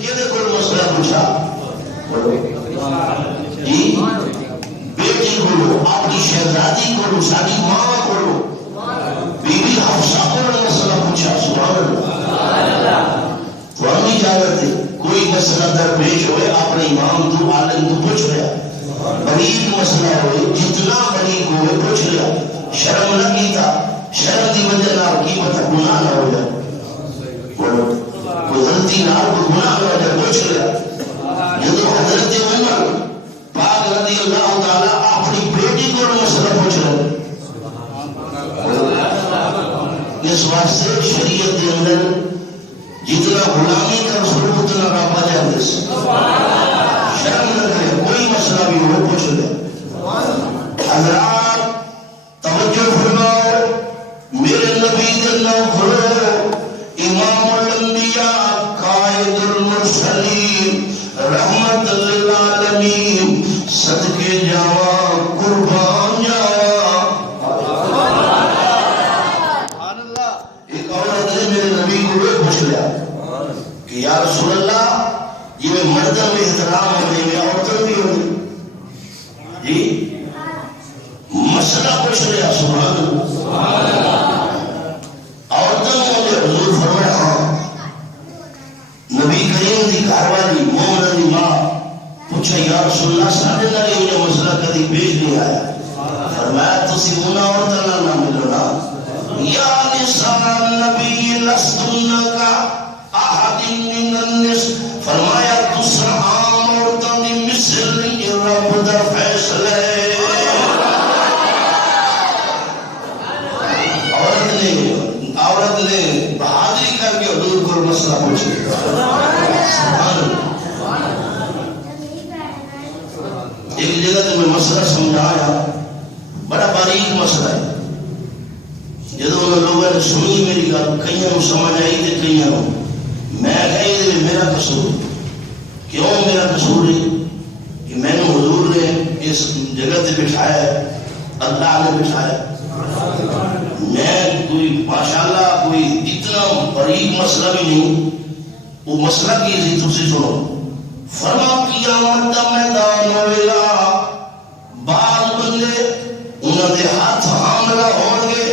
کو مسئلہ پوچھا جی بیٹی کو آپ کی شہزادی کو ساری ماں کو بی بی حفصہ کو مسئلہ پوچھا سبحان اللہ تو ہم نہیں جانتے کوئی مسئلہ درپیش ہوئے اپنے امام تو عالم تو پوچھ رہا بریک مسئلہ ہوئے جتنا بریک ہوئے پوچھ رہا شرم نہ کیتا شرم دی وجہ نہ کی مطلب گناہ نہ ہو جائے کوئی غلطی نہ کوئی گناہ نہ ہو جائے پوچھ رہا جب حضرت عمر پاک رضی اللہ تعالیٰ اپنی بیٹی کو مسئلہ پوچھ رہے اس واسطے شریعت کے اندر جتنا غلامی کا رسول اتنا رابطہ جاتے سے شرم نہ کرے کوئی مسئلہ بھی ہو پوچھ لے حضرات توجہ فرماؤ میرے نبی کے نام کھلو امام الانبیاء قائد المرسلین رحمت للعالمین صدقے جاوا قربان جاوا ایک عورت نے میرے نبی کو پوچھ لیا کہ یا رسول اللہ یہ مردوں میں احترام ہونے میں عورتوں بھی ہوگی جی مسئلہ پوچھ لیا سبحان اللہ عورتوں میں حضور فرمایا ہاں نبی کریم دی گھر والی مومنہ دی ماں پوچھا یا رسول اللہ ساڑھے نہ یہ مسئلہ کدی پیش نہیں آیا فرمایا تسی انہاں عورتوں نہ ملو نا یا نساء النبی لستن کا احد من النس فرمایا دوسرا عام عورتوں دی مثل رب دا فیصلہ عورت نے بہادری کر کے حضور کو مسئلہ پوچھے ایک جگہ تو میں مسئلہ سمجھایا بڑا باریک مسئلہ ہے جدو ان لوگوں نے سنی میری گل کئیوں سمجھ آئی تھی کئیوں میں کہی میرا قصور کیوں میرا قصور ہے کہ میں نے حضور نے اس جگہ سے بٹھایا ہے اللہ نے بٹھایا میں کوئی ماشاءاللہ کوئی اتنا باریک مسئلہ بھی نہیں وہ مسئلہ کی تھی تم سے سنو فرما قیامت کا میدان ہوئے بعض بندے انہوں نے ہاتھ حاملہ ہوں گے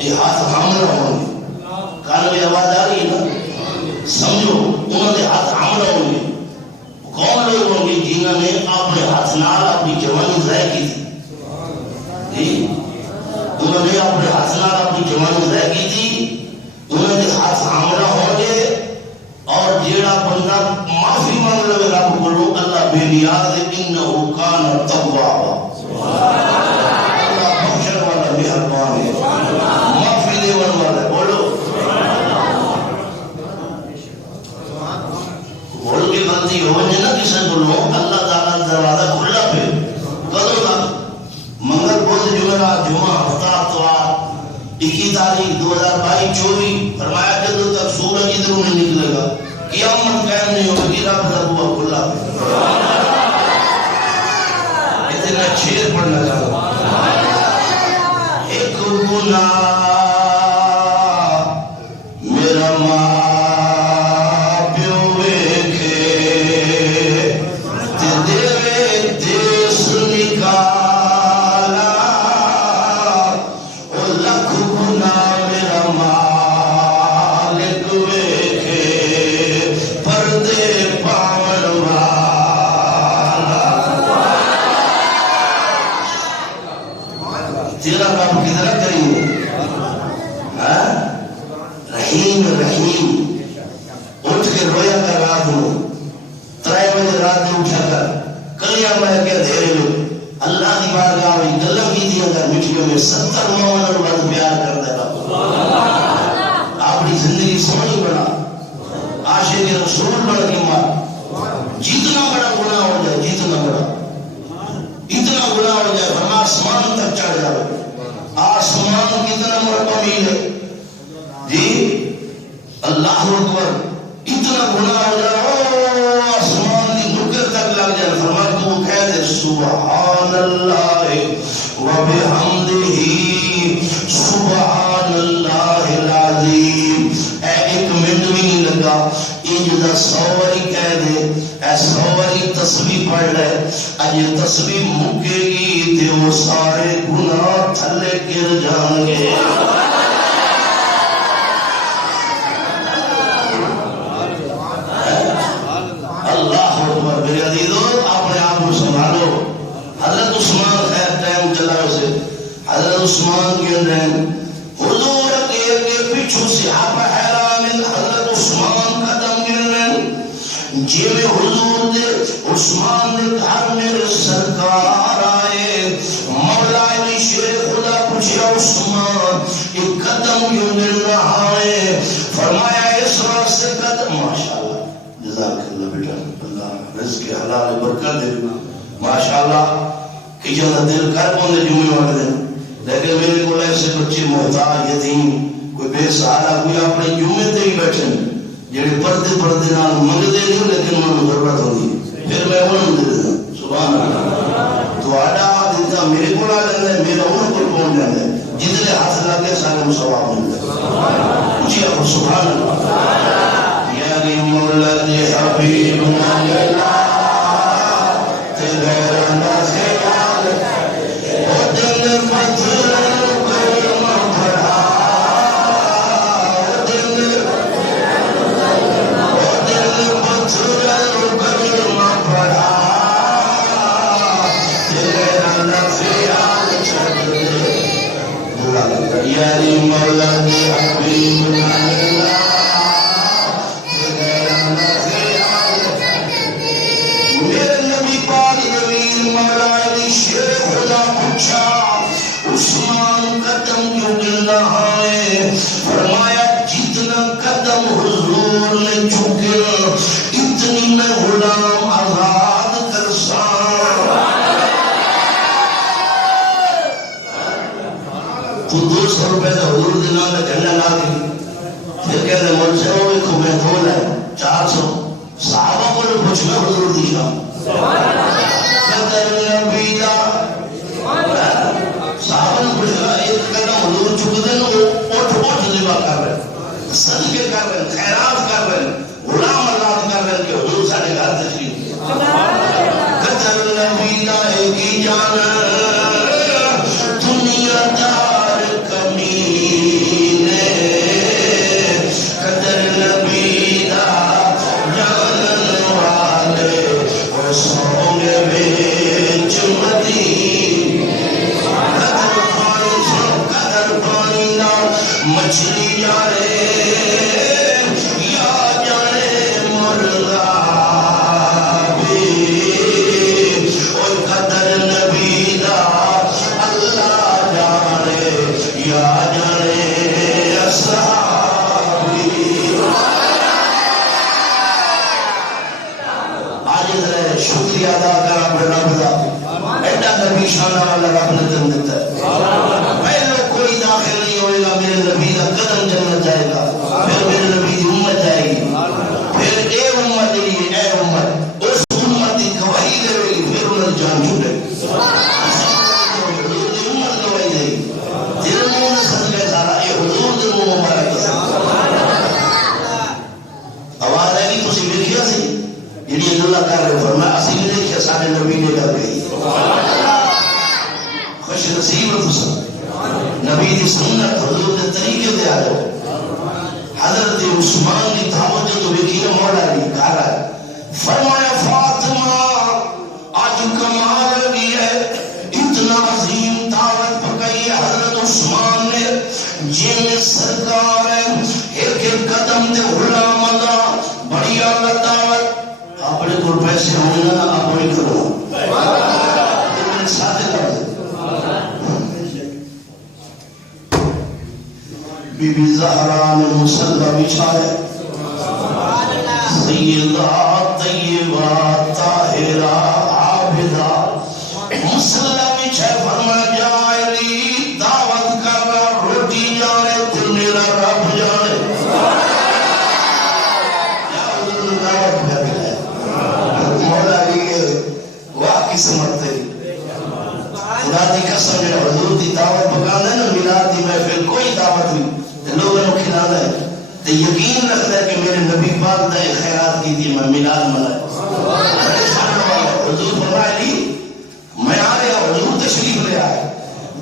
یہ ہاتھ حاملہ ہوں گے کان میں آواز آ رہی ہے نا سمجھو انہوں نے ہاتھ حاملہ ہوں گے کون لوگ ہوں گے جنہوں نے اپنے ہاتھ نال اپنی جوانی ضائع کی تھی انہوں نے اپنے ہاتھ نال اپنی جوانی ضائع کی تھی انہوں نے ہاتھ حاملہ ہوں گے اور جیڑا بندہ معافی مانگ لے رب کو اللہ بے نیاز انہو کان توابا اللہ بخشن والا مہربان ہے معافی دیون والا بولو بول کے غلطی ہو جائے نا کسی کو لو اللہ تعالیٰ دروازہ کھلا پہ کدو تک منگل بدھ جمعرات جمعہ ہفتہ اتوار 21 تاریخ 2022-24 فرمایا جدو تک سورج ادھروں نہیں نکلے گا قیامت قائم نہیں ہوگی رب کا بوا کھلا اتنا شیر پڑھنا چاہتا ایک گناہ میرا ماں پیو ویکھے تے دیوے دیس نکالا او لکھ گناہ میرا مالک ویکھے پردے پاون والا تیرا کام کدھر کریں گے رحیم رحیم اٹھ کے رویا کر رات میں 3 بجے رات میں اٹھا کر کلیاں میں کے دھیرے میں اللہ کی بارگاہ میں گلہ کی دیا کر مٹھیوں میں 70 مومن اور بعد پیار کر دے رب اپنی زندگی سونی بنا عاشق رسول بڑھ کے مار جتنا بڑا گناہ ہو جائے جتنا بڑا اتنا گناہ ہو جائے فرما آسمان تک چڑھ جائے آسمان کتنا مرتبہ ہے جی اللہ اکبر اتنا گناہ ہو جائے آسمان کی نکر تک لگ جائے فرما تو کہہ دے سبحان اللہ و بحمدہ سبحان اللہ العظیم اے ایک گا انج دا 100 واری کہہ دے اے 100 واری تسبیح پڑھ لے اج تسبیح مکے گی تے وہ سارے گناہ تھلے گر جان گے اللہ اکبر میرے عزیزو اپنے آپ کو سنبھالو حضرت عثمان خیر ٹائم چلا اسے حضرت عثمان کے اندر حضور کے پیچھو صحابہ حیران حضرت عثمان قدم گرن جی میں حضور دے عثمان دے گھر میں سرکار آئے مولا علی شیر خدا پوچھا عثمان ایک قدم کیوں گر رہا ہے فرمایا اس راستے قدم ماشاءاللہ جزاک اللہ بیٹا اللہ رزق حلال برکت دے ماشاءاللہ کہ جنہ دل کر پوندے جمعے والے دن لیکن میرے کو ایسے بچے محتاج یتیم کوئی بے سہارا کوئی اپنے جمعے تے ہی بیٹھے جڑے پردے نال منگدے نہیں لیکن انہوں ضرورت ہوندی پھر میں انہوں دے دینا سبحان اللہ تو آڈا دیتا میرے کو آ جاندے میرا انہوں کو پہنچ جاندے جتنے ہاتھ لگے سارے ثواب ملتے جی اب سبحان اللہ یا مولد حبیبنا اللہ تیرا نازل او دل پتھر کلمہ پڑھا او دل پتھر کلمہ پڑھا تیرا نازل چھڑ دے یا مولد حبیبنا اللہ عثمان قدم کیوں گر رہا ہے فرمایا جتنا قدم حضور نے چکے اتنی میں غلام آزاد کرسا تو 200 روپے کا حضور دینا میں جھنڈا لا دی پھر کہتے ہیں مجھ سے وہ ایک میں دول ہے 400 صحابہ کو نے پوچھ میں حضور دیشا قدر نبی دا صحابہ نے پوچھا ایک قدم حضور چکتے ہیں وہ اٹھ لبا کر رہے صدقے کر رہے خیرات کر رہے غلام آزاد کر رہے کہ حضور ساڑھے گھر تشریف قدر نبی دا ایک ہی جان دنیا دار کمینے قدر نبی دا جانن والے اور سونگے بیچ مدینے مچھلی جانے یا جانے مرغا بھی اور قدر نبی دا اللہ جانے یا جانے اصحابی آج ذرا شکریہ ادا کر اپنے رب دا ایڈا نبی شانہ والا رب نے دن دیتا ہے پہلے کوئی داخل نہیں ہوئے گا میرے نبی کا قدم جنت جائے گا پھر میرے نبی کی امت جائے گی پھر اے امت لیے اے امت اس امت کی گواہی دے گی پھر انہیں جان چھوٹے حضور کی امت گواہی دے گی تیرے منہ نے صدقہ سارا اے حضور دے منہ مبارک آواز ہے کہ تسی دیکھیا سی جڑی اللہ کر رہے فرمایا اسی نے دیکھیا سارے نبی نے کر گئی خوش نصیب رفسن نبی دی سنت حضور دے طریقے دے آ جاؤ حضرت عثمان کی دعوت جو یقین مولا علی کہا رہا ہے فرمایا فاطمہ آج کمال بھی ہے اتنا عظیم دعوت پکائی حضرت عثمان نے جن سرکار ہے ایک قدم دے غلام اللہ بڑی اعلی دعوت اپنے کو پیسے ہونے نا اپنے کرو لیکن ساتھ لفظ بی بی زہرا نے مصلی بچھائے سیدہ طیبہ طاہرہ عابدہ مصلی بچھائے فرما جائلی دعوت کر رہا روٹی جانے تل میرا رب جانے یا حضور دعوت کر رہا ہے مولا لیے واقعی سمجھتے خدا دی قسم ہے حضور دی دعوت پکانا ہے نا میلاد دی محفل کوئی دعوت نہیں لوگوں نے کھلانا ہے تے تو یقین رکھتا ہے کہ میرے نبی پاک دا خیرات کی تھی میں میلاد منائے حضور فرمائے لی میں آ رہا حضور تشریف لے آئے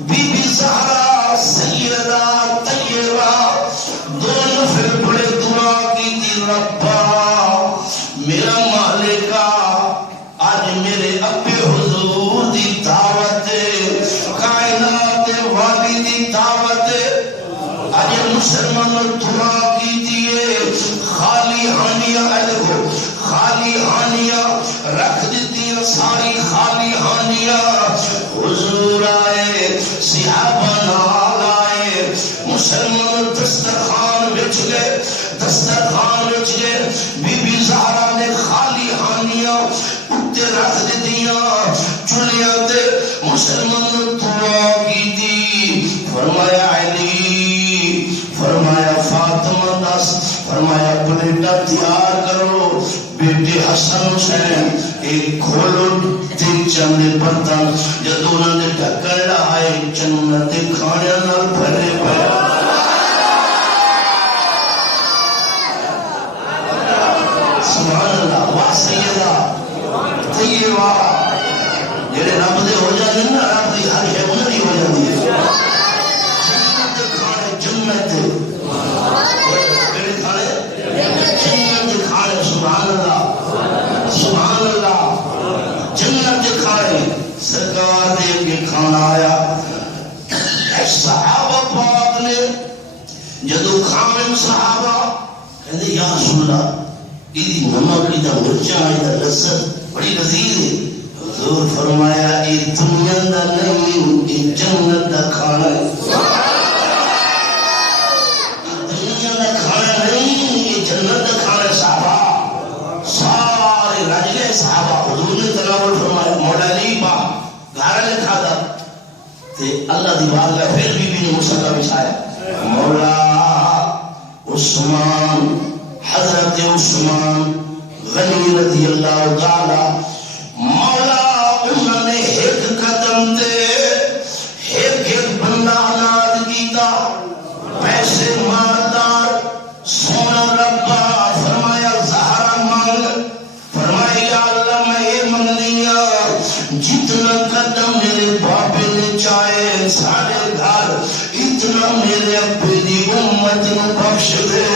بی بی زہرا سیدہ طیبہ دونوں پھر بڑے دعا کی تھی ربا میرا مالکہ آج میرے ابے حضور دی دعوت کائنات والی دی دعوت آج مسلمان دعا کی دیئے خالی ہانیاں ادھو خالی ہانیاں رکھ دیتی ہیں ساری خالی ہانیاں حضور آئے صحابہ نال آئے مسلمان دسترخوان بچ گئے دسترخوان بچ گئے بی بی زہرا نے خالی ہانیاں اتے رکھ دیتیاں چلیاں دے مسلمان دعا کی دی فرمایا علی فرمایا فاطمہ دس فرمایا پلیٹا تیار کرو بیٹے حسن حسین ایک کھولو تین چندے برتن جدو انہوں نے ڈھکن لائے جنت کھانے نال بھرے پہ سبحان اللہ واہ سیدہ طیبہ جڑے رب دے ہو جاتے ہیں نا رب دی ہر شے انہاں دی ہو جاتی ہے جنت کھانے جنت کیڑے کھانے جنت کھانے سبحان اللہ سبحان اللہ جنت کھانے سرکار دے کے کھانا آیا صحابہ پاک نے جدو کھانے صحابہ کہتے یا رسول اللہ ایدی نمک ایدہ مرچہ ایدہ لذت بڑی لذیذ ہے حضور فرمایا اے دنیا دا نہیں اے جنت دا کھانا ہے دنیا دا کھانا نہیں اے جنت دا کھانا ہے صحابہ سارے رج گئے صحابہ حضور نے تناول فرمایا مولا علی با گھارا نے کھادا تے اللہ دی بارگاہ پھر بی بی نے مسلح بچھایا مولا عثمان حضرت عثمان غنی رضی اللہ تعالی مولا انہوں نے ایک قدم دے ایک بندہ آزاد کیتا پیسے مالدار سونا ربا فرمایا زہرا مانگ فرمایا یا اللہ میں یہ منگنیا جتنا قدم میرے باپے نے چاہے سارے گھر اتنا میرے ابے دی امت نے بخش دے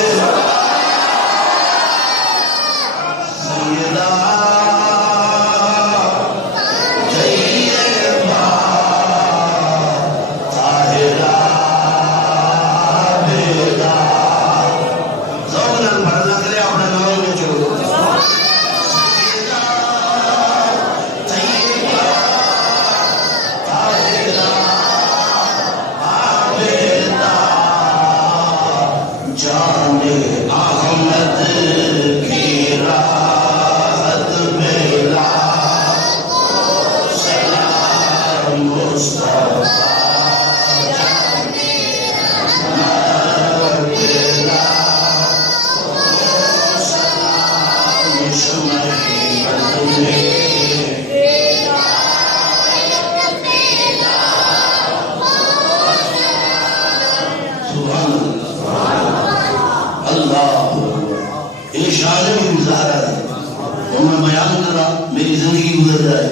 میری زندگی گزر جائے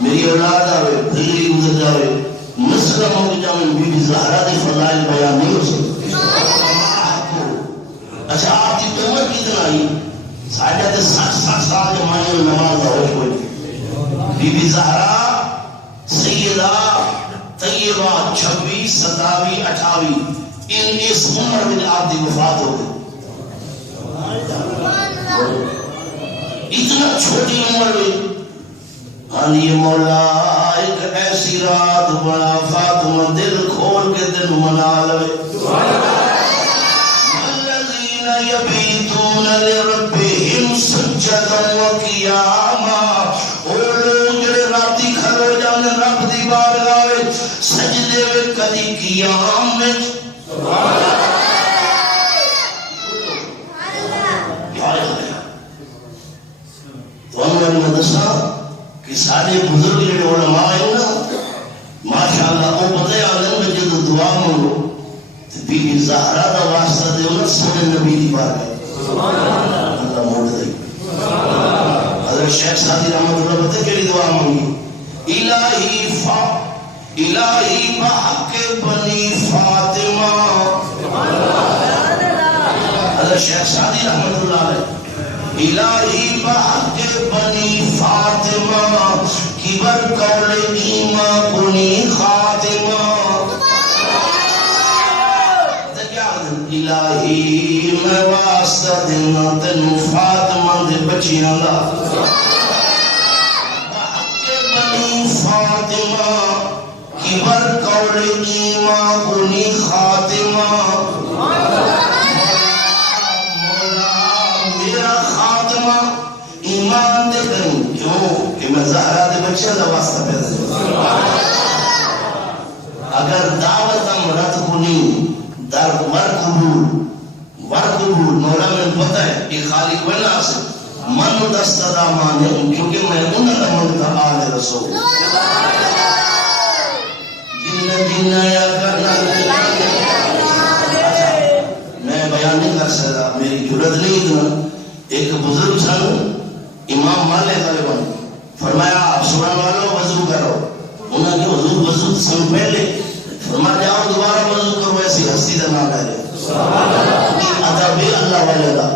میری اولاد آوے زندگی گزر جائے مسئلہ ہو کہ جاؤں بی بی زہرا دے فضائل بیان نہیں ہو سکتے اچھا آپ کی عمر کتنا آئی ساڑھے تے 60 سال جمانے میں نماز دا ہوش ہوئی بی بی زہرا سیدہ طیبہ 26 27 28 ان اس عمر میں آپ دی وفات ہو گئی اتنا چھوٹی عمر میں آنی مولا ایک ایسی رات بنا فاطمہ دل کھول کے دن منا لے الذین یبیتون لربہم سجدا وقیاما او لوگ جڑے راتی کھلو جانے رب دی بارگاہ سجدے میں کدی قیام میں مدرسہ کہ سارے بزرگ جڑے علماء ہیں نا ماشاءاللہ وہ پتہ عالم میں جب دعا مانگو بی بی زہرا دا واسطہ دے انہاں سونے نبی دی بار ہے اللہ موڑ دے حضرت شیخ سعدی رحمت اللہ بتے کیلی دعا مانگی الہی بحق بنی فاطمہ حضرت شیخ سعدی رحمت اللہ علیہ الہی بحق بنی فاطمہ کبر قول ایمہ کنی خاتمہ الہی میں واسطہ دینا تینو فاطمہ دے بچیاں دا بحق بنی فاطمہ کبر قول ایمہ کنی خاتمہ ایمان دے کروں کیوں کہ میں زہرا دے بچے دا واسطہ پیدا دے اگر دعوت رد کنی در ور قبول مولا میں پتہ ہے کہ خالق بنا سے من دست دا مانے کیونکہ میں انہوں نے من کا آل رسول جن یا کرنا میں بیان نہیں کر سکتا میری جرت نہیں اتنا ایک بزرگ سن امام مالک غالباً فرمایا آپ سنان والوں وضو کرو انہوں نے وضو سن پہلے فرمایا جاؤ دوبارہ وضو کرو ایسی ہستی دا نام لے یہ ادب اللہ والے دا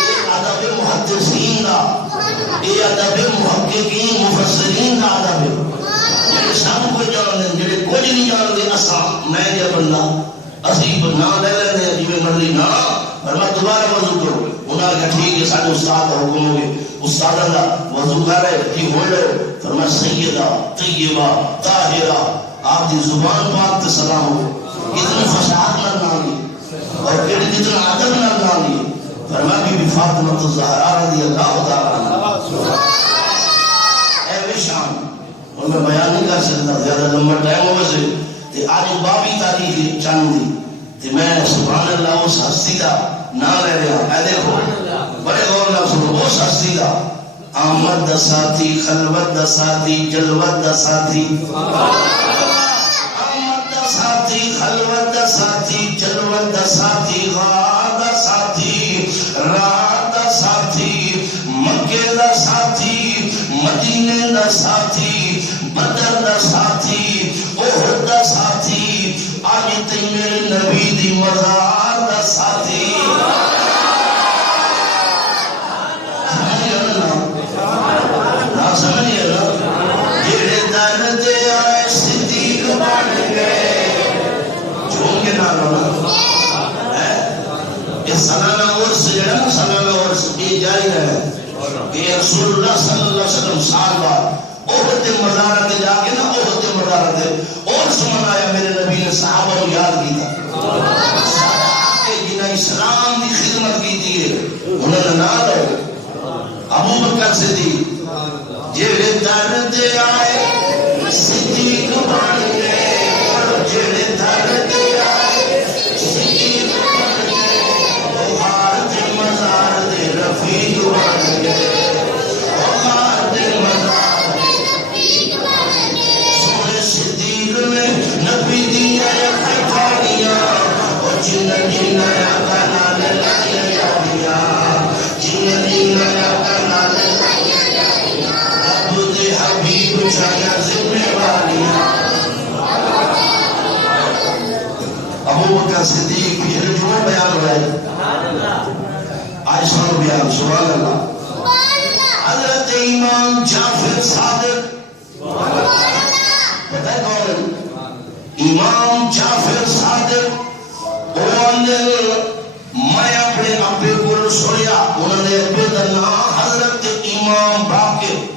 یہ ادب محدثین دا یہ ادب محققین مفسرین دا ادب جڑے سب کو جان دے جڑے کچھ نہیں جان دے اساں میں یا بندہ اسی نام لے لیندے جویں مرضی نہ فرمایا دوبارہ وضو کرو انہاں نے ٹھیک ہے سارے استاد حکم ہوئے استاداں دا وضو کر رہے ٹھیک ہو لو فرمایا سیدہ طیبہ طاہرہ آپ دی زبان پاک تے سلام ہو اتنی فصاحت نہ نامی اور پھر اتنا ادب نہ نامی فرمایا بی بی فاطمہ الزہرا رضی اللہ تعالی عنہا اے شان اور میں بیان نہیں کر سکتا زیادہ لمبا ٹائم ہو ویسے تے آج بابی تاریخ چاند دی تے میں سبحان اللہ اس ہستی دا نہ لے رہا اے دیکھو بڑے غور نہ سنو اس ہستی دا آمد دا ساتھی خلوت دا ساتھی جلوت دا ساتھی آمد دا ساتھی خلوت دا ساتھی جلوت دا ساتھی غار دا ساتھی راہ دا ساتھی مکے دا ساتھی مدینے دا ساتھی بدر دا ساتھی احد دا ساتھی آج تی میرے نبی دی مزار دا ساتھی سمجھئے نا جڑے درد آئے صدیق بن گئے چونکہ نہ رونا یہ سالانہ عرس جڑا سالانہ عرس یہ جاری ہے کہ رسول اللہ صلی اللہ علیہ وسلم سال بعد احد مزارت جا کے نا احد مزارت عرس منایا میرے نبی نے صحابہ کو یاد کی تھا جنہیں اسلام کی خدمت کی تھی انہوں نے نہ لو ابو بکر صدیق جڑے درد آئے صدیق بن گئے جڑے درد آئے صدیق بن گئے بخار دے مزار دے رفیق بن گئے بخار دے مزار دے رفیق بن گئے سونے صدیق نے نبی دیا اکھاڑیاں اور جن یا کنا لے لائیا جن یا کنا لے حبیب چاہیا ذمہ والیاں ابو بکر صدیق پھر جو بیان ہوا ہے آج سنو بیان سبحان اللہ حضرت امام جعفر صادق پتہ ہے کون ہے امام جعفر صادق میں اپنے ابے کو سنیا انہوں نے ابے کا نام حضرت امام باقر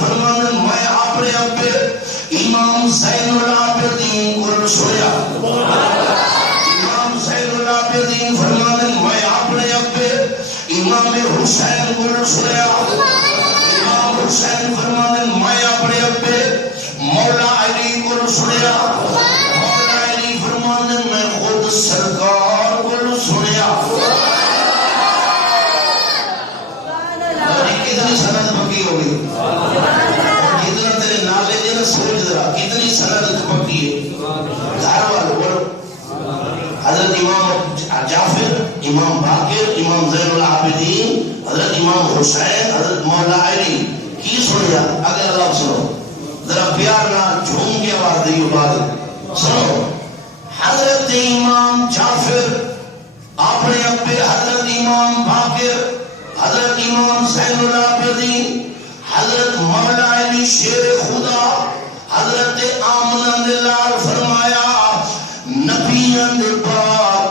فرمانے میں اپنے ابے امام زین العابدین کو سنیا امام زین العابدین فرمانے میں اپنے ابے امام حسین کو سنیا امام حسین فرمانے میں اپنے ابے مولا علی کو سنیا مولا علی فرمانے میں خود سرکار کو سنیا کتنی سند پکی ہوگی کتنا تیرے نالے جنہ سوچ ذرا کتنی سند پکی ہے حضرت امام جعفر، امام باقر، امام زین العابدین، حضرت امام حسین، حضرت مولا علی کی سنیا؟ اگر اللہ سنو ذرا پیار نہ جھوم کے آواز دی بات سنو. حضرت امام جعفر اپنے ابے، حضرت امام باقر، حضرت امام زین العابدین، حضرت مولا علی شیر خدا، حضرت آمنہ دے لال فرمایا نبیان دے بعد،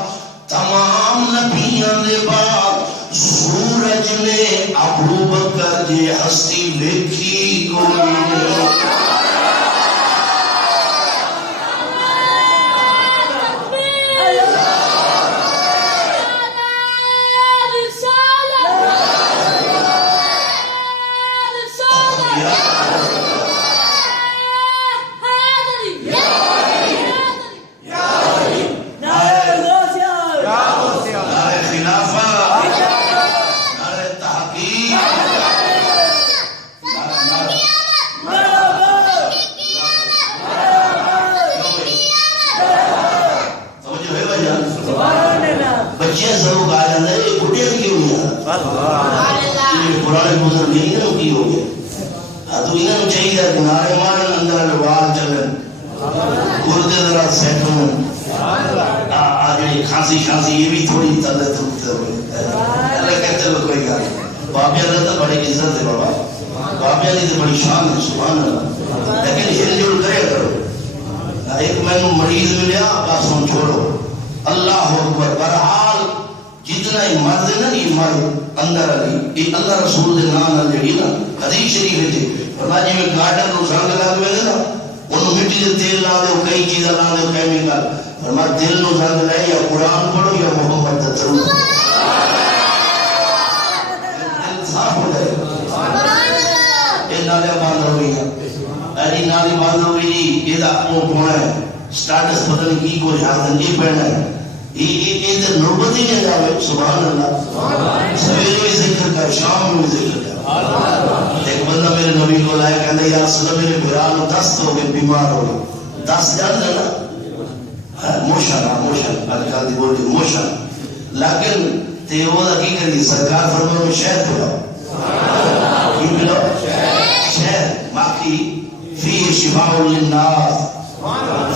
تمام نبیان دے بعد سورج نے ابو بکر جی ہستی ویکھی کوئی نہیں. پرانے بزرگ نہیں نا کی ہو گئے تو انہوں چاہیے نعرے مارن اندر الوار چلن گردے ذرا سیٹ ہوں آجڑی کھانسی شانسی یہ بھی تھوڑی طلعت رکھتے ہوئے اللہ کہتے چلو کوئی گا. بابیا نے تو بڑی عزت ہے بابا، بابیا نے تو بڑی شان ہے سبحان اللہ، لیکن ہل جل کرے کرو. ایک میں نے مریض ملیا بس ہم چھوڑو اللہ اکبر. برحال جتنا ہی مرد ہے نا یہ مرد اندر علی یہ اللہ رسول دے نام نال جڑی نا حدیث شریف ہے فرمایا جی میں گارڈن نو رنگ لگا دے نا اونوں مٹی دے تیل لا دے کئی چیزاں لا دے کیمیکل فرمایا دل نو رنگ لے یا قرآن پڑھو یا محمد دا درود دل صاف ہو جائے. اے نالے باندھ ہوئی ہیں ایڈی نالی باندھ ہوئی جی یہ دا اپنوں پونا ہے سٹاٹس بدل کی کوئی حاضر یہ پہنا ہے یہ نوبتی نہیں جاوے سبحان اللہ. سویرے بھی ذکر کر شام میں بھی ذکر کر. ایک بندہ میرے نبی کو لائے کہنے یا رسول اللہ میرے بران دست ہو گئے بیمار ہو گئے. دست جان دینا موشن آج کل دی بولی موشن لیکن تیو دا کی کری سرکار فرمائے میں شہد پلاؤ کی پلاؤ شہد ماکی فیہ شفاء للناس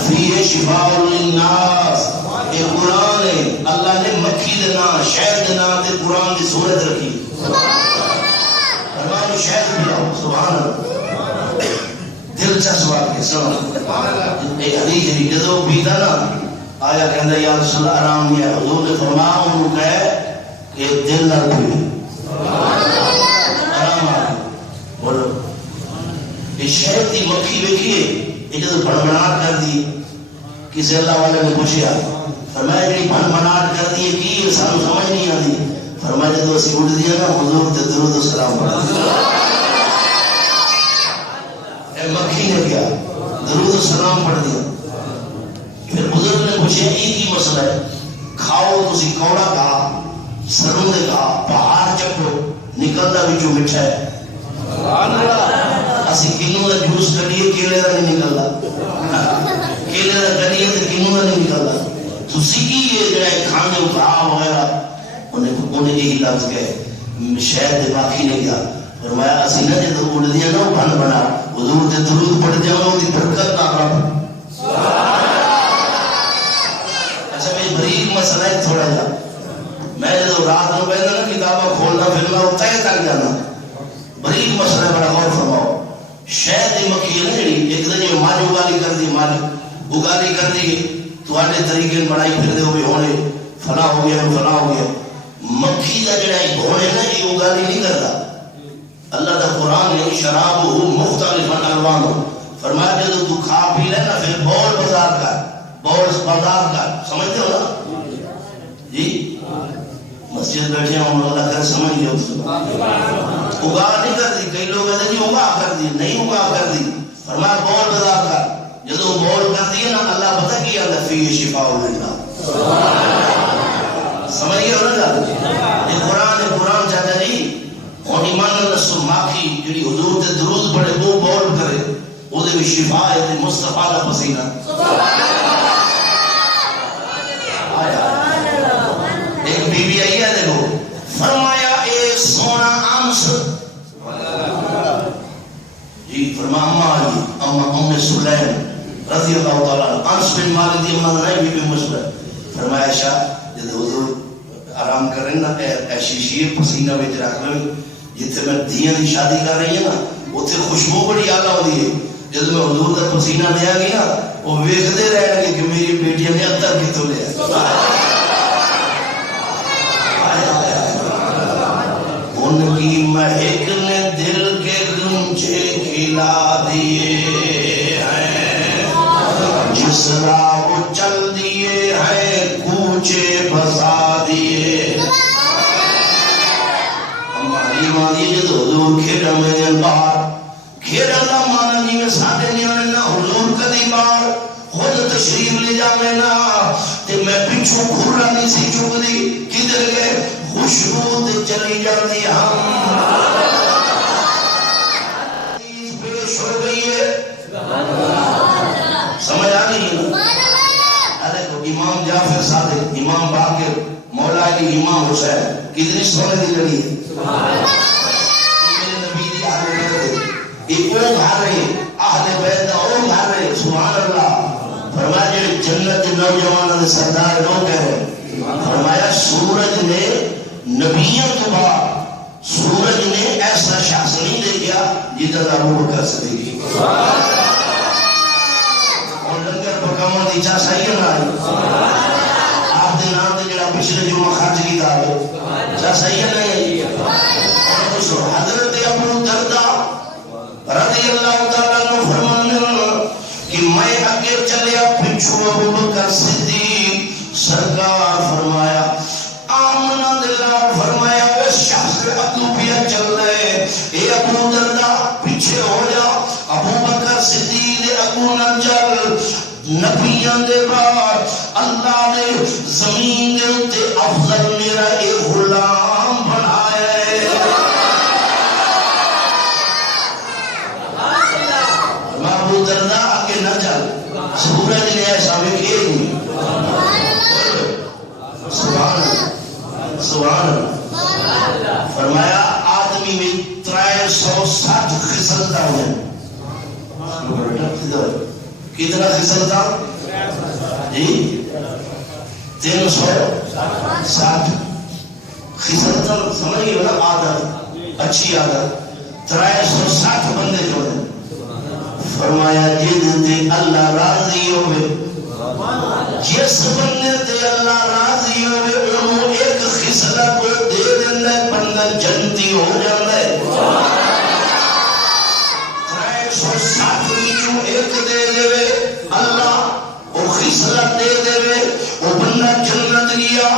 فیہ شفاء للناس. یہ قرآن ہے اللہ نے مکھی دینا شہد دینا تے قرآن دی صورت رکھی فرمائے شہد پلاؤ سبحان اللہ. دلچسپ بات ہے سن ایک حدیث ہے جدو پیتا نا آیا کہندا یا رسول اللہ آرام یا حضور نے فرمایا انہوں کہے کہ دل نہ پی آرام آ بولو. یہ شہد دی مکھی دیکھیے یہ جدو بڑبڑاہٹ کر دی کسی اللہ والے نے پوچھا فرمایا جی بڑبڑاہٹ کر دی کی سانو سمجھ نہیں آتی فرمایا جدو اسی اٹھ دیا نا حضور تے درود و سلام پڑھا مکھی نے کیا درود و سلام پڑھ دیا. پھر بزرگ نے پوچھا یہ کی مسئلہ ہے کھاؤ تسی کوڑا کھا سروں دے کھا پہاڑ چکو نکلتا بھی جو مٹھا ہے اسی کنوں دا جوس کڈیے کیلے دا نہیں نکلتا کیلے دا کڈیے تے کنوں دا نہیں نکلتا تسی کی یہ جڑا کھانے کھا وغیرہ انہیں یہی لفظ کہے شہد دے باقی نہیں کیا فرمایا اسی نہ جدو اڑ دیا نا بن بنا حضور تے درود پڑھ دیا انہوں دی برکت نہ رب. اچھا میں بریک مسئلہ ہے تھوڑا جا میں جدو رات میں بیٹھا نا کتابہ کھولنا پھرنا ہوتا ہے تک جانا بریک مسئلہ بڑا غور فرماؤ. شہد دی مکھی ہے نا جڑی ایک دن یہ مالی اگالی کر دی مالی اگالی کر دی تو آنے طریقے بڑائی پھر دے ہوئے ہونے فلاں ہو گیا فلاں ہو گیا. مکھی دا جڑا ایک گھوڑے نا یہ اگالی نہیں کرتا. اللہ دا قرآن نے شراب ہو مختلف الوان ہو فرمایا جب تو کھا پی لے نا پھر بول بازار کر بول بازار کر سمجھتے ہو نا جی مسجد بیٹھے ہوں اللہ کر سمجھ گئے اگا نہیں کر دی کئی لوگ کہتے ہیں اگا کر دی نہیں اگا کر دی فرمایا بول بازار کر جب بول کر دی نا اللہ پتہ کیا اللہ فی شفاء للناس سمجھ گئے ہو نا یہ قرآن چاہتا نہیں اور ایمان اللہ سو ماکھی جڑی حضور تے درود پڑھے وہ بول کرے وہ دے بھی شفا ہے تے مصطفیٰ کا پسینہ آیا مسلم رضی اللہ تعالیٰ انس بن مالک دی اماں نہیں بی مسلم فرمایا عائشہ جب حضور آرام کر رہے نا اے شیشیر پسینہ وچ رکھ لو جتھے میں دیاں دی شادی کر رہی ہیں نا اوتھے خوشبو بڑی اعلی ہوندی ہے جب میں حضور دا پسینہ دیا گیا وہ ویکھدے رہن گے کہ میری بیٹیاں نے عطر کتوں لیا ان کی مہک نے دل کے گنجے کھلا دیے ہیں جس راہ وہ چل دیے ہیں کوچے بسا دیے ہماری ماں یہ تو حضور کھیڑا میں باہر کھیڑا دا مانا جی میں ساڑھے نیانے نا حضور کدی بار خود تشریف لے جاوے نا تے میں پچھو کھرا نہیں سی چک دی کدھر گئے خوشبو تے چلی جاتی ہم پیش ہو گئی ہے سمجھ آ گئی ارے تو امام جعفر صادق امام باقر مولا علی امام حسین کتنی سونے دی لڑی ہے میرے نبی دی آل بیت ایک وہ گھر رہے اہل بیت وہ گھر رہے سبحان اللہ فرمایا جو جنت نوجوانوں نے سردار لوگ کہہ رہے فرمایا سورج نے نبیوں کے بعد سورج نے ایسا شخص نہیں دیکھا جدھر ابو بکر صدیق اور لنگر پکاون دی چا صحیح نہ آئی آپ دے نام تے جڑا پچھلے جمعہ خرچ کیتا ہے چا صحیح نہ آئی حضرت ابو درداء رضی اللہ تعالیٰ عنہ فرمانے کہ میں اگے چلیا پچھو ابو بکر صدیق سرکار فرمایا آمنہ دلال فرمایا وہ شخص اگو پیا چل رہے اے ابو درداء پیچھے ہو جا ابو بکر صدیق اگو نہ چل نبیان دے بعد اللہ نے زمین دے اتے افضل میرا ایک غلام بنایا ہے ابو درداء آگے نہ چل سورج نے ایسا میں کیے نہیں سبحان سبحان فرمایا آدمی میں 360 خصلتا ہوئے کتنا خصلتا جی 360 خصلتا سمجھ گئے نا عادت اچھی عادت 360 بندے جو ہیں فرمایا جن تے اللہ راضی ہوئے جس بندے تے اللہ راضی ہوئے انہوں ایک خصلہ کو دے دینا ہے بندہ جنتی ہو جانا ہے 360 جو ایک دے دے اللہ وہ خصلہ دے دے وہ بندہ جنت لیا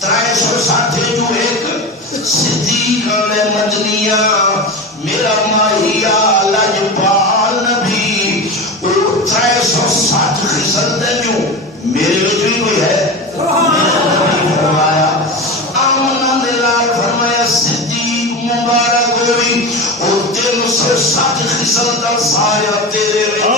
360 جو ایک صدیق علیہ مدنیہ میرا ماہیہ لجپال نبی 360 خصل دے جو میرے وچ بھی کوئی ہے میرے نبی فرمایا آمنہ دلال فرمایا صدیق مبارک ہوئی اور 360 خصل دا سایہ تیرے وچ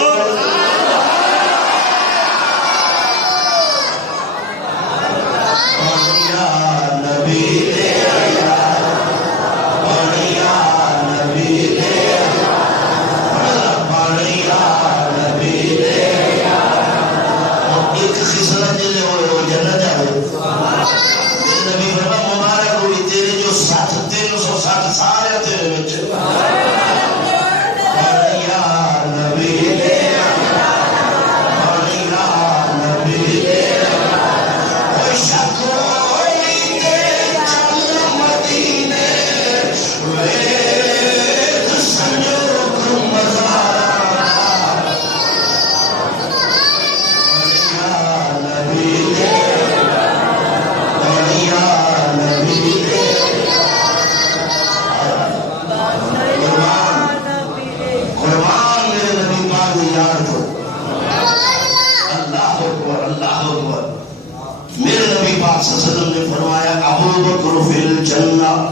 اللہ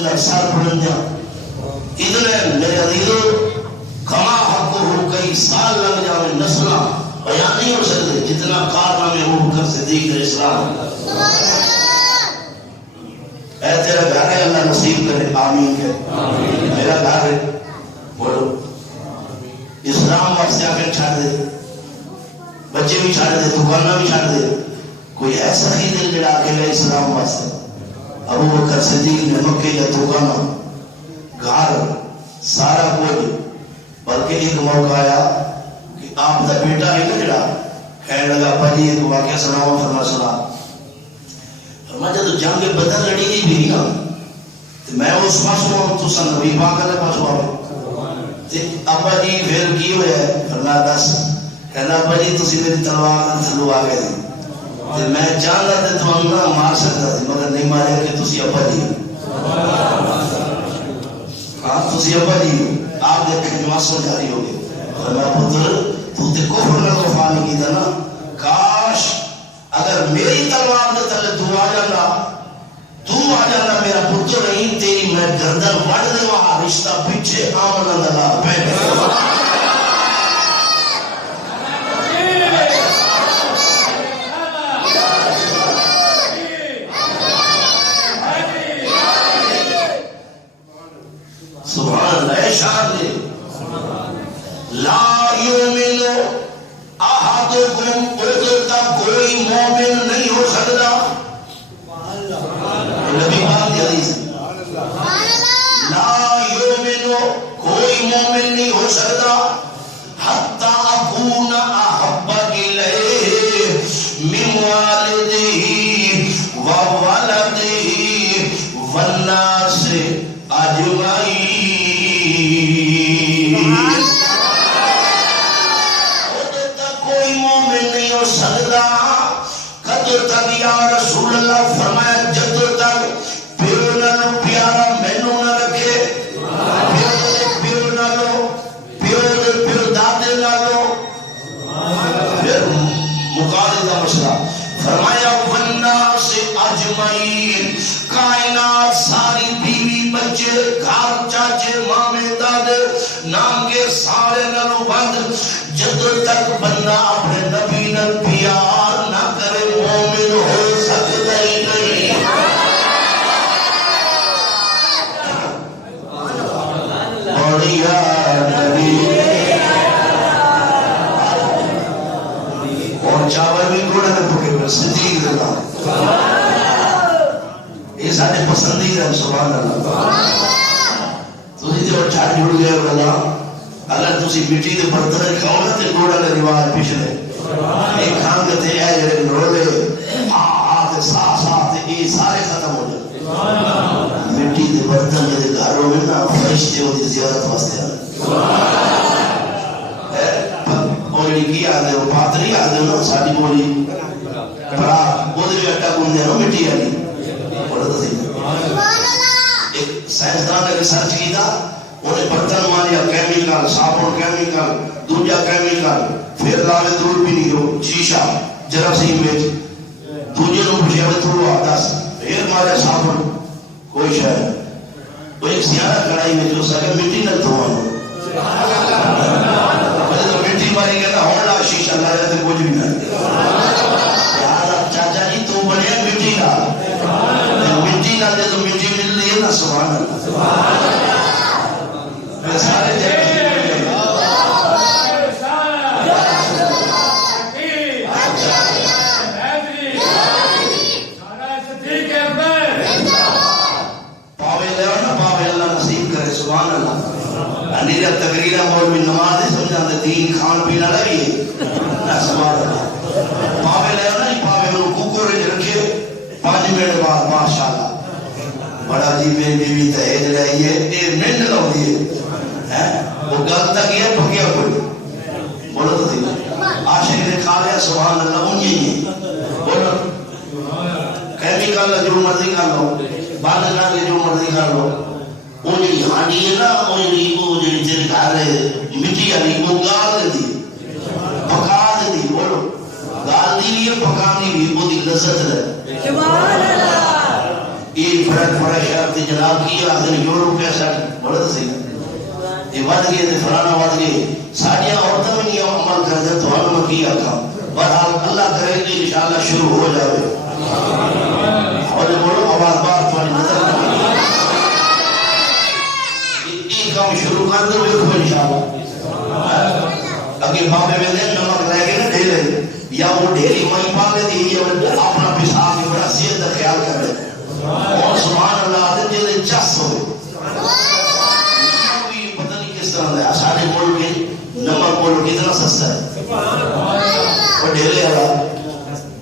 اندر سر بلندیاں ادھر میرے عزیزو کما حق ہو کئی سال لگ جاوے نسلہ بیان نہیں ہو سکتے جتنا کارنامے ابو بکر صدیق علیہ السلام. اے تیرا گھر ہے اللہ نصیب کرے آمین کہ میرا گھر ہے بولو اسلام واسطے آگے چھاڑ دے بچے بھی چھاڑ دے دکانہ بھی چھاڑ دے کوئی ایسا ہی دل جڑا کے لئے اسلام واسطے. ابو بکر صدیق نے مکے یا دکانہ گھر سارا کچھ بلکہ ایک موقع آیا کہ آپ دا بیٹا ہی نا جڑا کہنے لگا پجی ایک واقعہ سناؤ فرما سنا فرما جب جنگ بدر لڑی گئی بھی نا تو میں اس پاسوں تو سن نبی پاک علیہ پاسوں آئے ابا جی پھر کی ہویا ہے فرما دس کہنا ابا جی تسی میری تلوار تھلو آ گئے تھے میں جانتا تھا تو ہم نہ مار سکتا تھا مگر نہیں مارے کہ تسی ابا جی ہاں تسی ابا جی آپ دیکھیں معصوم جاری ہو گئے فرما پتر تو تے کفر نہ وفا نہیں کیتا نا کاش اگر میری تلوار دے تلے تو آ جانا میرا پتر نہیں تیری میں گردن وڑ دے وہاں رشتہ پیچھے آمن اللہ پہنے سبحان اللہ اشار دے لا یومن احدکم ادھر تک کوئی مومن نہیں ہو سکتا نبی پاک کی حدیث لا یومن کوئی مومن نہیں ہو سکتا حتی اکون احب الیہ من والدہ وولدہ والناس اجمعین. کوئی مومن نہیں ہو سکتا قدر تک یا رسول اللہ فرمایا جدر تک پیو نالو پیارا مینو نہ رکھے پیو نالو پیو دادے نالو پھر مقابلے کا مسئلہ فرمایا والناس اجمعین کائنات ساری بیوی بچے گھر چاچے مامے دادے نام کے سارے نالو بند جدر تک بندہ اپنے نبی نال پیار نہ کرے مومن ہو سکتا ہی نہیں. بڑھیا نبی اور چاول بھی گوڑے نے پکے پر صدیق دیتا یہ سارے پسندیدہ سبحان اللہ. تو ہی جو چھاڑ جڑ گئے اللہ اگر تسی مٹی دے برتن کھاؤ نا تے گوڑا دے رواج پچھلے ایک کھان کے تے اے جڑے نرولے تے سا تے یہ سارے ختم ہو جائے. مٹی دے برتن دے گھروں میں نا فرشتے ہوتی زیارت واسطے بولی کی آدھے وہ پاتری آدھے نا ساری بولی بڑا بودھ بھی اٹھا گھومنے نا مٹی آنی بڑا تو سی ایک سائنسدان نے ریسرچ کی تھا انہیں برتن ماریا کیمیکل صابن کیمیکل دوجا کیمیکل پھر لاوے دور بھی نہیں ہو شیشہ جراثیم میں دوجے لوگ پوچھے ہمیں تھوڑا دس پھر ماریا صابن کوئی شاید وہ ایک سیارہ کڑائی میں جو سکے مٹی نہ دھوان پہلے تو مٹی ماری گیا نا ہونا شیشہ لا جاتے کچھ بھی نہیں یار چاچا جی تو بنے مٹی نہ دے تو مٹی مل رہی ہے نا سبحان اللہ سارے سبحان اللہ انیرہ تقریرہ مولوی نماز سمجھا دے دین کھان پینا لگی سبحان اللہ پاوے لے ہونا ہی پاوے انہوں کوکر رکھے 5 منٹ بعد ماشاءاللہ بڑا جی میری بیوی تہیج رہی ہے یہ منٹ لو دیئے وہ گل تک یہ پکیا کوئی بولو تو دیکھو عاشق نے کھا لیا سبحان اللہ ان یہی بولو کیمیکل جو مرضی کر لو بعد کر کے جو مرضی کر لو ان یہی ہانڈی ہے نا ان یہی وہ جو تیرے گھر ہے مٹی والی وہ گال دے دی پکا دے دی بولو گال دی بھی ہے پکانی بھی وہ دی لذت ہے سبحان اللہ یہ فرق شہر کی جناب کی آخر یورو کیسا بڑا تو صحیح یہ ود گئے فلانا ود گئے ساڑیاں عورتیں بھی نہیں عمل کرتے تو ہم کی آخا بہرحال اللہ کرے گی انشاءاللہ شروع ہو جائے اور بولو آواز بات تھوڑی نظر یہ کام شروع کر دو دیکھو انشاءاللہ اگے بابے میں دن نمک رہ گئے نا ڈھیلے یا وہ ڈھیری مائی پا لے دی یا اپنا پیشاب کی بڑا صحت کا خیال کر رہے اور سبحان اللہ آدھے جیسے چس ہوئے پتہ نہیں کس طرح ہے سارے ملک کے نمک ملک کتنا سستا ہے اور ڈھیلے والا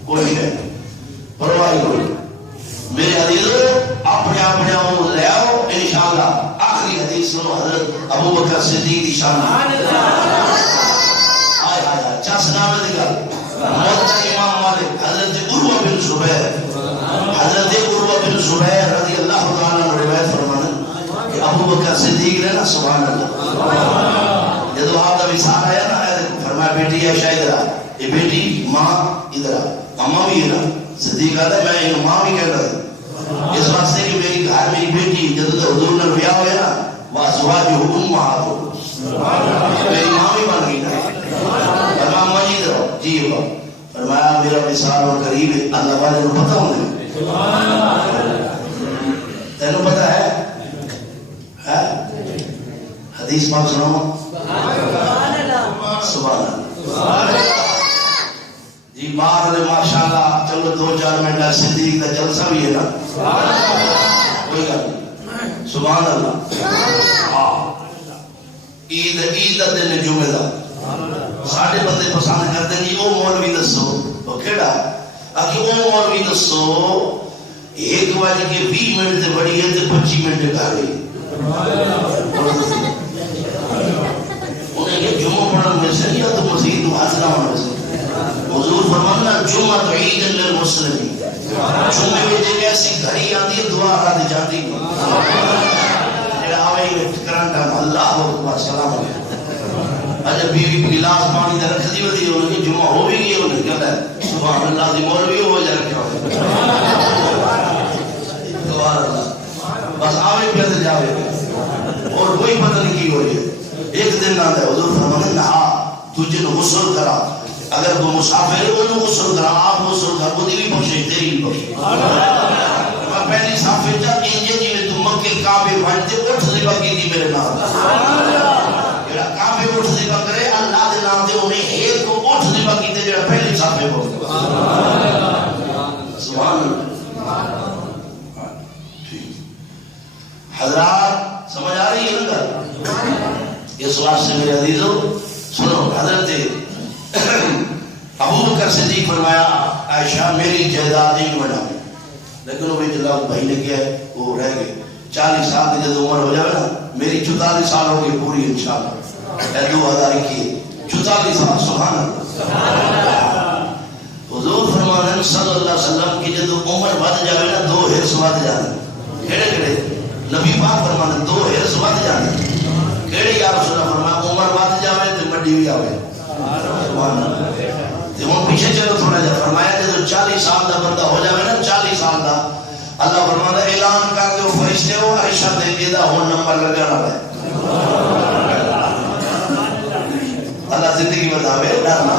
کوئی ہے پرواہ کوئی میرے عزیزو اپنے اپنے وہ لے آؤ انشاءاللہ آخری حدیث سنو حضرت ابو بکر صدیق کی شان آئے آئے چس نام ہے دیگر موتا امام مالک حضرت عروہ بن زبیر رضی اللہ تعالیٰ نے روایت فرمانا کہ ابو بکر صدیق نے نا سبحان اللہ جب آپ کا وصال آیا نا فرمایا بیٹی ہے شاید رہا یہ بیٹی ماں ادھر آ اماں بھی ہے نا صدیق آتا ہے میں ان ماں بھی کہہ رہا ہوں اس واسطے کہ میری گھر میری بیٹی جب حضور نے بیاہ ہویا نا وازواج امہات ہو میری ماں بھی بن گئی نا فرمایا اماں جی ادھر آؤ جی ہوا فرمایا میرا وصال اور قریب ہے اللہ والے کو پتہ ہوں گے تینوں پتہ ہے حدیث پاک سناؤں سبحان اللہ جی بار علیہ ماشاءاللہ چلو 2-4 منٹ صدیق کا جلسہ بھی ہے نا کوئی گا نہیں سبحان اللہ عید دن جمعہ دا ساڑھے بندے پسند کرتے ہیں جی وہ مولوی دسو وہ کھڑا اکی وہ مولوی دسو 1 بجے کے 20 منٹ سے بڑی ہے 25 منٹ کا رہی انہیں یہ جمعہ پڑھا میں سے یا تو مزید محاصلہ ہونے سے حضور فرمانا جمعہ تو عید للمسلمین جمعہ میں ایک ایسی گھڑی آتی ہے دعا آتی جاتی ہے آوے کرنٹا اللہ اکبر سلام علیکم اجب بیوی گلاس پانی دے رکھ دی ودی انہوں نے جمعہ ہو بھی گئی انہوں نے کہتا ہے سبحان اللہ دی مولوی ہو جا رکھا سبحان اللہ بس آوے پیدل جاوے اور کوئی پتہ نہیں کی ہو رہی ہے ایک دن نہ دے حضور فرمانے نہا تجھے نو غسل کرا اگر تو مسافر ہے انہوں غسل کرا آپ غسل کرا وہ دیوی بخشے تیری بخشے میں پہلی صافر جا انجے جی میں تو مکہ کعبے بھانتے اٹھ زبا کی دی میرے نام جڑا کعبے اٹھ زبا کرے اللہ دے نام دے انہیں ایک کو اٹھ زبا کی دے جڑا پہلی صافر ہو سبحان اللہ حضرات سمجھ آ رہی ہے اندر اس واسطے سے میرے عزیزو سنو حضرت ابو بکر صدیق فرمایا عائشہ میری جائیداد ایک بنا لیکن وہ بھی جلال بھائی نے کیا ہے وہ رہ گئے 40 سال کی جب عمر ہو جائے نا میری 44 سال ہوگی پوری انشاءاللہ 2021 44 سال سبحان اللہ حضور فرمانے صلی اللہ علیہ وسلم کی جب عمر بڑھ جائے نا 2 حرص بڑھ جانے کھڑے کھڑے نبی پاک فرمانے 2 حرص بڑھ جانے کھڑے یا رسول اللہ فرمایا عمر بڑھ جائے تو بڑی بھی آوے سبحان اللہ ہم پیچھے چلو تھوڑا جا فرمایا جب 40 سال دا بندہ ہو جائے نا 40 سال دا اللہ فرماتا ہے اعلان کر دو فرشتے ہو عائشہ دے کے دا ہون نمبر لگانا ہے اللہ زندگی بتاوے ڈرنا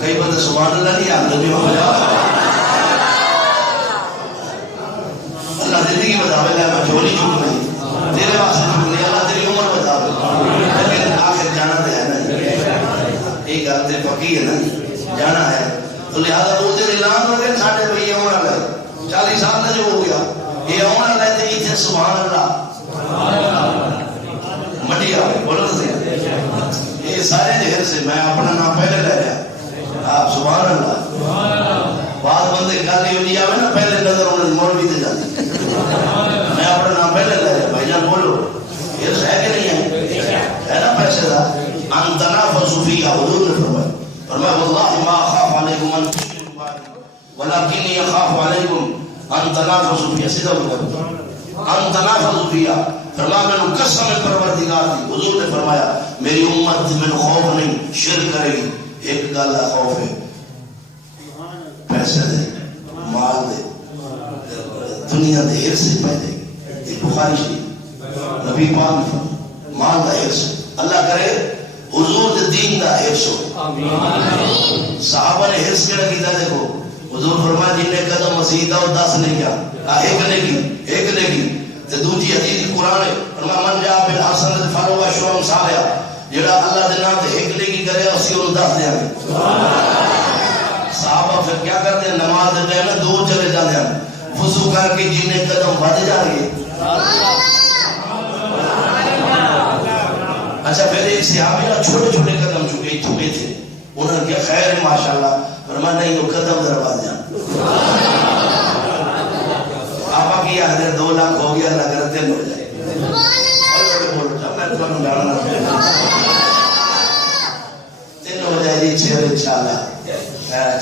کئی بندے سبحان اللہ نہیں آتے بھی ہو جاؤ اللہ زندگی بتاوے لے میں جھولی چھوڑ نہیں تیرے واسطے چھوڑ نہیں اللہ تیری عمر بتاوے لیکن آخر جانا دے ہے نا ایک آتے پکی ہے نا جانا ہے تو لہذا وہ دن اعلان ہو گئے ساڑھے بھئی ہونا لے 40 سال کا جو ہو گیا یہ ہونا لے تھے اتنے سبحان اللہ مٹی آگے بولو سے یہ سارے جہر سے میں اپنا نام پہلے لے رہا آپ سبحان اللہ بعض بندے گالی ہوئی آوے نا پہلے نظر انہیں مولوی دے جاتے میں اپنا نام پہلے لے رہا بھائی جان بولو یہ ہے کہ نہیں ہے نا پیسے دا ان تنافسوا فيها حضور نے فرمایا والله ما اخاف عليكم ان تشركوا بعدي ولكني اخاف عليكم ان تنافسوا فيها سیدھا ان تنافسوا فيها فرمایا میں قسم پروردگار دی حضور نے فرمایا میری امت میں خوف نہیں شرک کرے گی ایک گل کا خوف ہے پیسے دے مال دے دنیا دے حرص سے پیدا ہے. یہ بخاری شریف نبی پاک مال دا حرص. اللہ کرے حضور دے دین دا حرص ہو. صحابہ نے حرص کیڑا کیتا دیکھو. حضور فرمایا جن نے قدم مسیح دا 10 نہیں کیا. ایک نے کی تے دوجی حدیث قرآن ہے. فرمایا من جاء بالحسنۃ فلہ عشر امثالها. جڑا اللہ دے نام تے ایک نیکی کرے اسی نوں 10 دیاں گے. صحابہ پھر کیا کرتے ہیں؟ نماز دے ٹائم دور چلے جاتے ہیں. وضو کر کے جن قدم بڑھ جائیں گے. اچھا پھر ایک صحابی نے چھوٹے چھوٹے قدم چکے تھے. انہوں نے کیا خیر ہے ماشاءاللہ. فرمایا نہیں وہ قدم دربا جان. آپ کی حضرت 2 لاکھ ہو گیا اللہ کرے 3 ہو جائے. میں تمہیں جاننا 3 ہو جائے جی 6 انشاءاللہ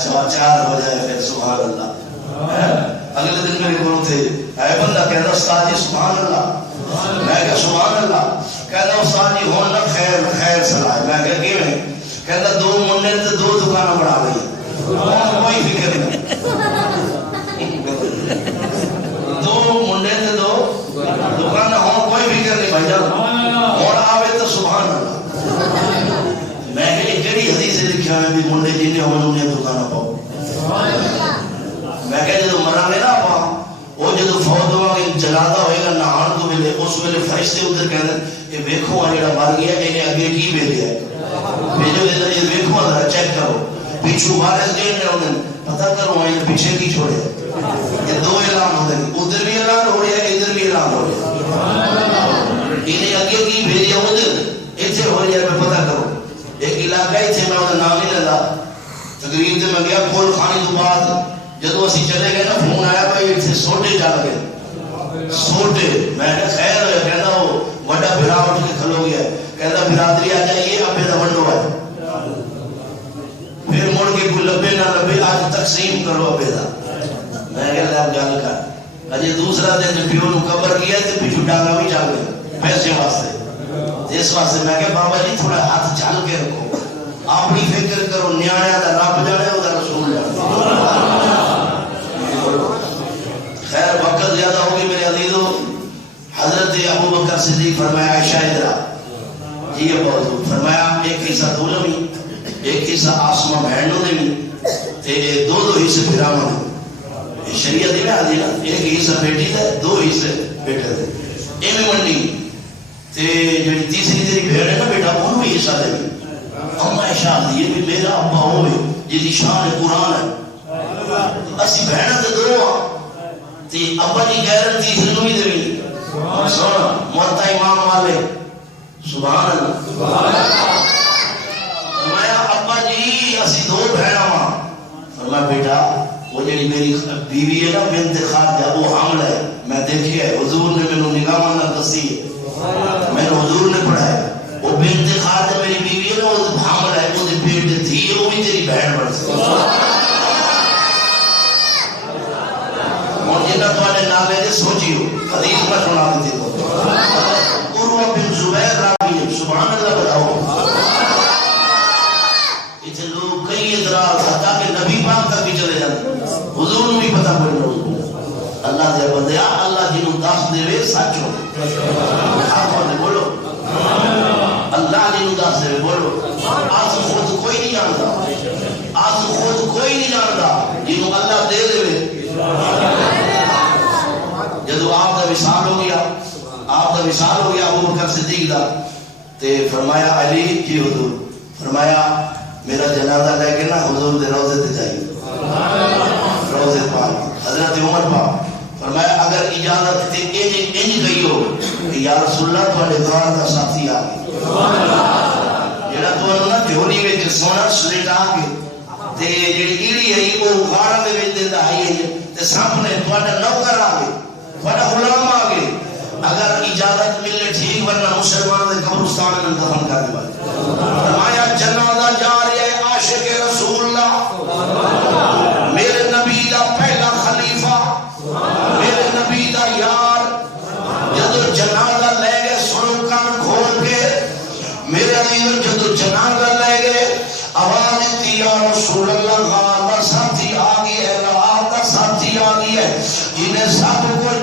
4 ہو جائے پھر سبحان اللہ. اگلے دن میرے گرو تھے اے بندہ کہنا استاد جی سبحان اللہ. میں کہا سبحان اللہ. کہنا استاد جی ہون نہ خیر صلاح. میں کہا کیویں؟ کہنا 2 منڈے تے 2 دکاناں بنا لئی. کوئی فکر نہیں. 2 منڈے تے 2 دکاناں ہون کوئی فکر نہیں بھائی جان. اور آوے تو سبحان اللہ. میں کہ کہڑی حدیث لکھا ہے بھی منڈے جن ہون انہیں دکاناں پاؤ. میں کہ جدو مرا گے نا آپ وہ جدو فوت ہوا گے جنازہ ہوئے گا نہان تو ملے اس ویلے فرشتے ادھر کہتے ہیں کہ ویکھو آ جڑا مر گیا انہیں اگے کی بھیجا ہے. بھیجو کہ یہ ویکھو ذرا چیک کرو پیچھو مارس گئے نے انہیں پتہ کرو یہ پیچھے کی چھوڑے. یہ 2 اعلان ہوتے ہیں. ادھر بھی اعلان ہو رہا ہے ادھر بھی اعلان ہو رہا ہے. انہیں اگے کی بھیجا ادھر اتنے ہو رہی ہے. میں پتہ کرو ایک علاقہ ہی تھے میں انہیں نام نہیں لیتا. تقریر سے میں گیا کھول کھانی تو بعد جدو اسی چلے گئے نا فون آیا بھائی اتنے سوٹے چل گئے. سوٹے میں نے خیر ہوئے. کہنا وہ بڑا بھرا اٹھ کے کھلو گیا. کہنا برادری آ جائیے ابے کا ونڈو ہے. پھر مڑ کے کوئی لبے نہ لبے آج تقسیم کرو ابے کا. میں کہا گل کر اجے دوسرا دن پیو نو قبر کیا تو پیچھو ڈانگا بھی چل گئے پیسے واسطے. اس واسطے میں کہ بابا جی تھوڑا ہاتھ چل کے رکھو. اپنی فکر کرو. نیایا کا رب جانے وہ رسول جانے. خیر وقت زیادہ ہوگی میرے عزیزو. حضرت ابو بکر صدیق فرمایا عائشہ ادھر جی بہت فرمایا ایک حصہ دولہ بھی ایک حصہ آسمہ بہن نے بھی تے 2 حصے پھراواں نے. شریعت دی نا دی نا ایک حصہ بیٹی دا 2 حصے بیٹے دے. ایویں منڈی تے جڑی تیسری تیری بہن ہے نا بیٹا انہوں بھی حصہ دے. اما عائشہ یہ بھی میرا ابا ہوئے جی شان قرآن ہے. اسی بہن تے 2 تے ابا جی غیرت تیسری نو بھی دے. سن موتا امام والے سبحان اللہ. میں ابا جی اسی 2 بہن ہاں. فرمایا بیٹا وہ جڑی میری بیوی ہے نا بنت خارجہ وہ حامل ہے. میں دیکھیا ہے حضور نے مینوں نگاہ نال دسی ہے. میں حضور نے پڑھایا وہ بنت خارجہ میری بیوی ہے نا وہ حامل ہے. وہ پیٹ تے تھی وہ بھی تیری بہن بن سکتی. اور جنہ تواڈے نالے دے سوچیو حدیث میں سنا دیتی ہوں. عروہ بن زبیر راوی سبحان اللہ بتاؤ. اتنے لوگ کئی اعتراض حتیٰ کہ نبی پاک تک بھی چلے جاتے. حضور نے بھی پتہ پڑے حضور اللہ دے بندے اللہ جنوں 10 دے سچ ہو. بولو اللہ جنوں 10 دے بولو. آج خود کوئی نہیں جانتا. آج خود کوئی نہیں جانتا جنوں اللہ دے دے. جدو آپ کا وصال ہو گیا ابو بکر صدیق دا تے فرمایا علی جی حضور. فرمایا میرا جنازہ لے کے نا حضور دے روضے تے جائیے. روضے پاک حضرت عمر پاک فرمایا اگر اجازت تے انج گئی ہو کہ یا رسول اللہ تواڈے دوران دا ساتھی آ گیا جڑا تانوں نا جھولی وچ سونا سلیٹا کے تے جڑی ایڑی ہے وہ غار دے وچ دیندا ہے تے سامنے تواڈا نوکر آ گیا تواڈا غلام آ گیا. اگر اجازت ملے ٹھیک ورنہ مسلمان دے قبرستان میں دفن کر دے. فرمایا جنازہ جا رہا ہے عاشق رسول اللہ میرے نبی دا پہلا خلیفہ میرے نبی دا یار. جدو جنازہ لے گئے سنو کان کھول کے میرے عزیز جدو جنازہ لے گئے آواز دیتی یا رسول اللہ غار دا ساتھی آ گیا ہے. غار دا ساتھی آ گیا ہے جنہیں سب کو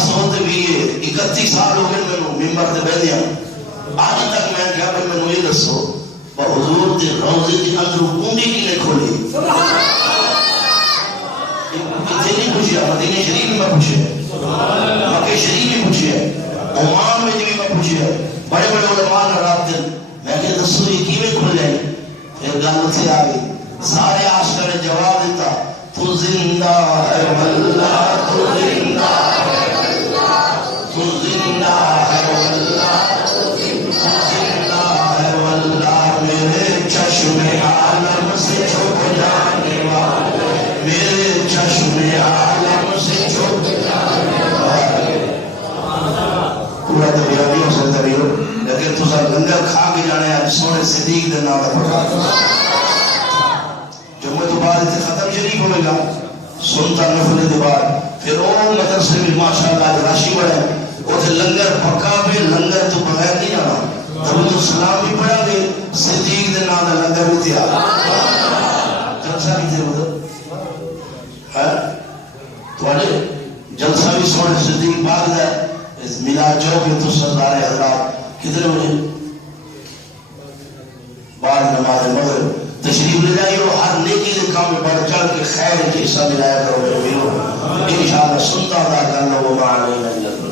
سوتے بھی 31 سال ہو گئے میں ممبر تے بیٹھ گیا آج تک میں کیا کہ میں یہ دسو حضور کے روضے کے اندر کنڈی کی نے کھولی اتنے نہیں پوچھا مدینہ شریف میں پوچھے مکہ شریف میں پوچھے عمان میں بھی میں پوچھے بڑے بڑے علماء نے رات دن میں کہ دسو یہ کیویں کھل جائے پھر گل سے آ گئی سارے عاشقوں نے جواب دیتا تو زندہ ہے واللہ تو زندہ ہے واللہ تو زندہ ہے واللہ تو زندہ ہے واللہ میرے چشم عالم سے چھپ جانے والے میرے چشم عالم سے چھپ جانے والے پورا تو بیان نہیں ہو سکتا بھی ہو لیکن تو سر لنگر کھا کے جانے آج سونے صدیق دے نام پڑھا جمعہ تو بعد اتنے ختم شریف ہوئے گا سنتا نفل دے بعد پھر وہ مدرسے میں ماشاءاللہ راشی بڑھے وہ لنگر پکا پہ لنگر تو بغیر نہیں آنا درود السلام بھی پڑھا گے صدیق دے نام دا لنگر بھی تھیا جلسہ بھی تھے ادھر تھوڑے جلسہ بھی سونے صدیق باغ ہے میلاد جو کہ تو سردار حضرات کتنے بجے بعد نماز مغرب تشریف لے جائیے اور ہر نیکی کے کام میں بڑھ چڑھ کے خیر کے حصہ ملایا کرو انشاءاللہ سنتا تھا کرنا وہ معانی نہیں